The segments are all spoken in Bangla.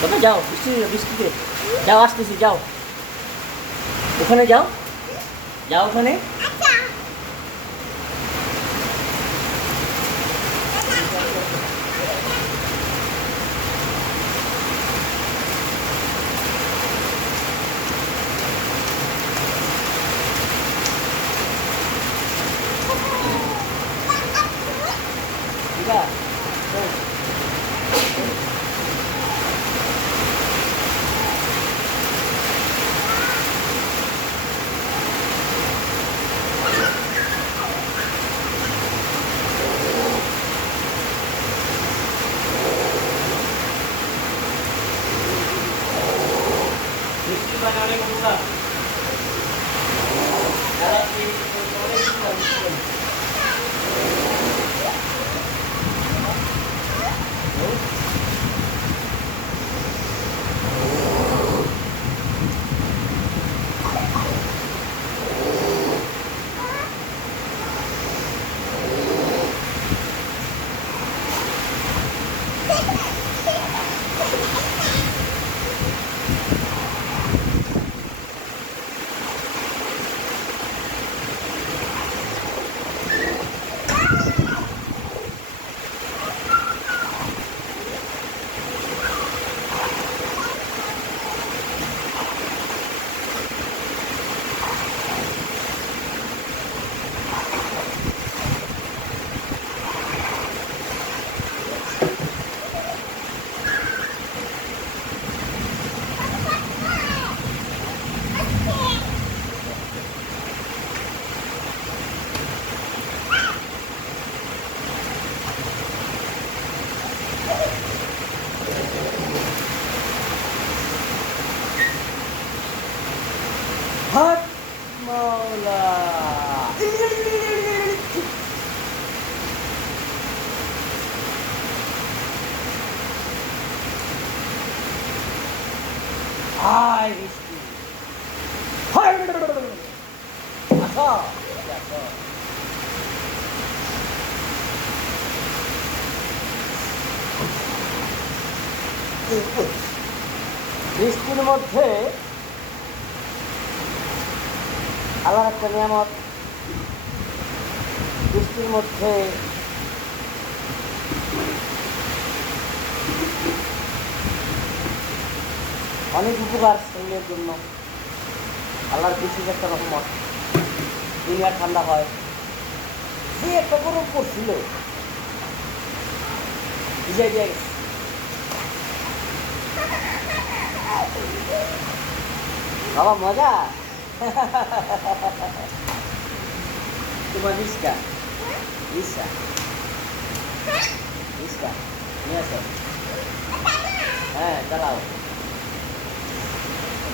তবে যাও, বৃষ্টিতে যাও, আসতেছি, যাও ওখানে, যাও যাও ওখানে। ঠিক আছে, বৃষ্টি মানে অনেক উপকার। হট মাওলা, হাই বৃষ্টি, হাই আসো, আসো। বৃষ্টির মধ্যে আল্লাহর একটা নিয়ামত। বৃষ্টির মধ্যে অনেক উপকার শরীরের জন্য। আল্লাহর বিশেষ একটা রহমত, দুনিয়া ঠান্ডা হয়। যে একটা গরম পড়ছিল, বুঝাই দিয়ে গেছে। বাবা মজা। তোমার রিস্কা, রিস্কা, রিস্কা নিয়ে আসো। হ্যাঁ চালাও,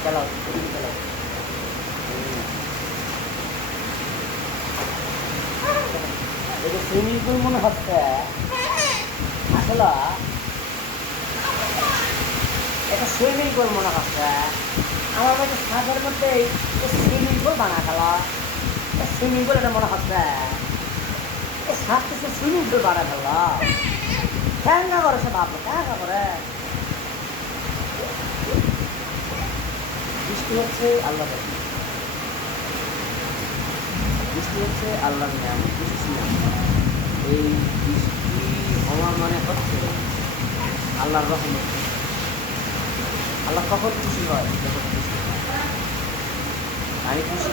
চালাও, চালাও। এটা সুইমিং পুল মনে হচ্ছে। আসলে এটা সুইমিং পুল মনে হচ্ছে। আমার কাছে সাগরের মধ্যে সুইমিং পুল বানা গেল। সুইমিং পুল এটা মনে হচ্ছে। সাত কিছু সুইমিং পুল বানা গেল। ঠ্যাঙ্গা করে সে ভাবলো, ঠ্যাঙ্গা করে। বৃষ্টি হচ্ছে আল্লাহ, বৃষ্টি হচ্ছে আল্লাহর নিয়ামত, বিশেষ নিয়ামত। এই বৃষ্টি হওয়া মানে হচ্ছে আল্লাহর রহমত। আল্লাহ কখন খুশি হয়? যখন বৃষ্টি হয়। আমি খুশি,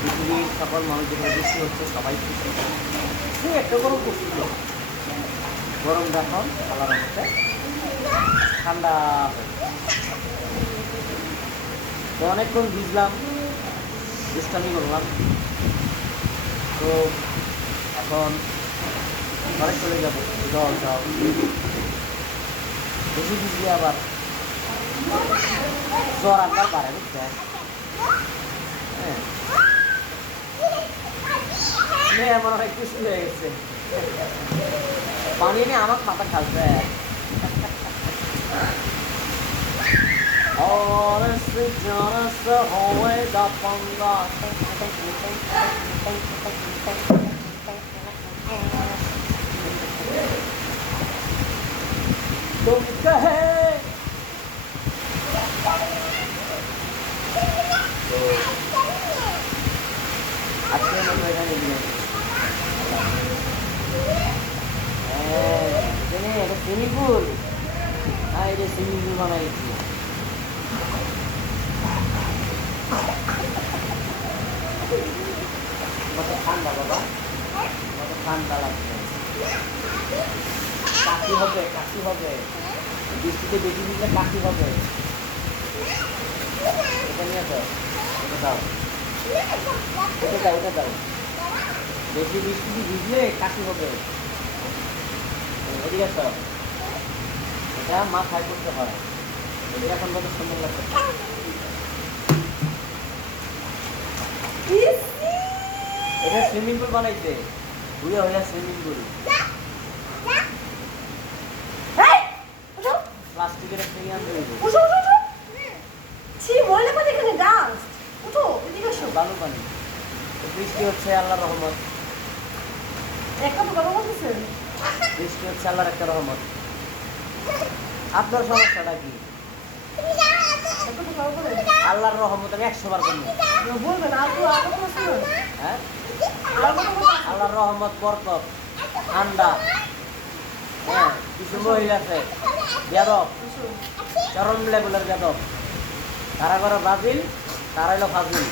পৃথিবীর সকল মানুষ যেখানে বৃষ্টি হচ্ছে সবাই খুশি। সে একটা গরম করছিল, গরম যখন আল্লাহর রহমতে ঠান্ডা তো অনেকক্ষণ ভিজলাম, দুষ্টামি করলাম। তো এখন ঘরে চলে যাবো। জল জল বেশি ভিজলে আবার জ্বর আনবার পারে, বুঝছেন? হ্যাঁ, মেয়ে মনে হয় খুশি হয়ে গেছে, পানি নিয়ে আমার মাথা ঢালবে। Honestly, just always up on the तुम कहे तो আজকে আমরা এখানে দিলাম এখানে একটা সুইমিং পুল এটা সুইমিং পুল বানাইছি কত ঠান্ডা বাবা কত ঠান্ডা লাগছে কাশি হবে বৃষ্টিতে বেশি দিলে কাশি হবে এটা নিয়ে তো এটা দাও ওটা দাও বেশি বৃষ্টিতে ভিজলে কাশি হবে এদিকে তো এটা মাথায় করতে হয় এটা এখন কত সুন্দর লাগছে এটা সুইমিং পুল বানাইছে হইয়া সুইমিং পুল প্লাস্টিকের একটা ইয়ান রয়েছে বালু পানি বৃষ্টি হচ্ছে আল্লাহর রহমত বৃষ্টি হচ্ছে আল্লাহর একটা রহমত আপনার সমস্যাটা কি আল্লাহর রহমত আমি 100 বার করবো হ্যাঁ আল্লাহর রহমত বরকত ঠান্ডা হ্যাঁ কিছু মহিলা আছে যাদব চরম লেভেলের যাদব তারা করে ব্রাজিল তারা হলো ফাজিল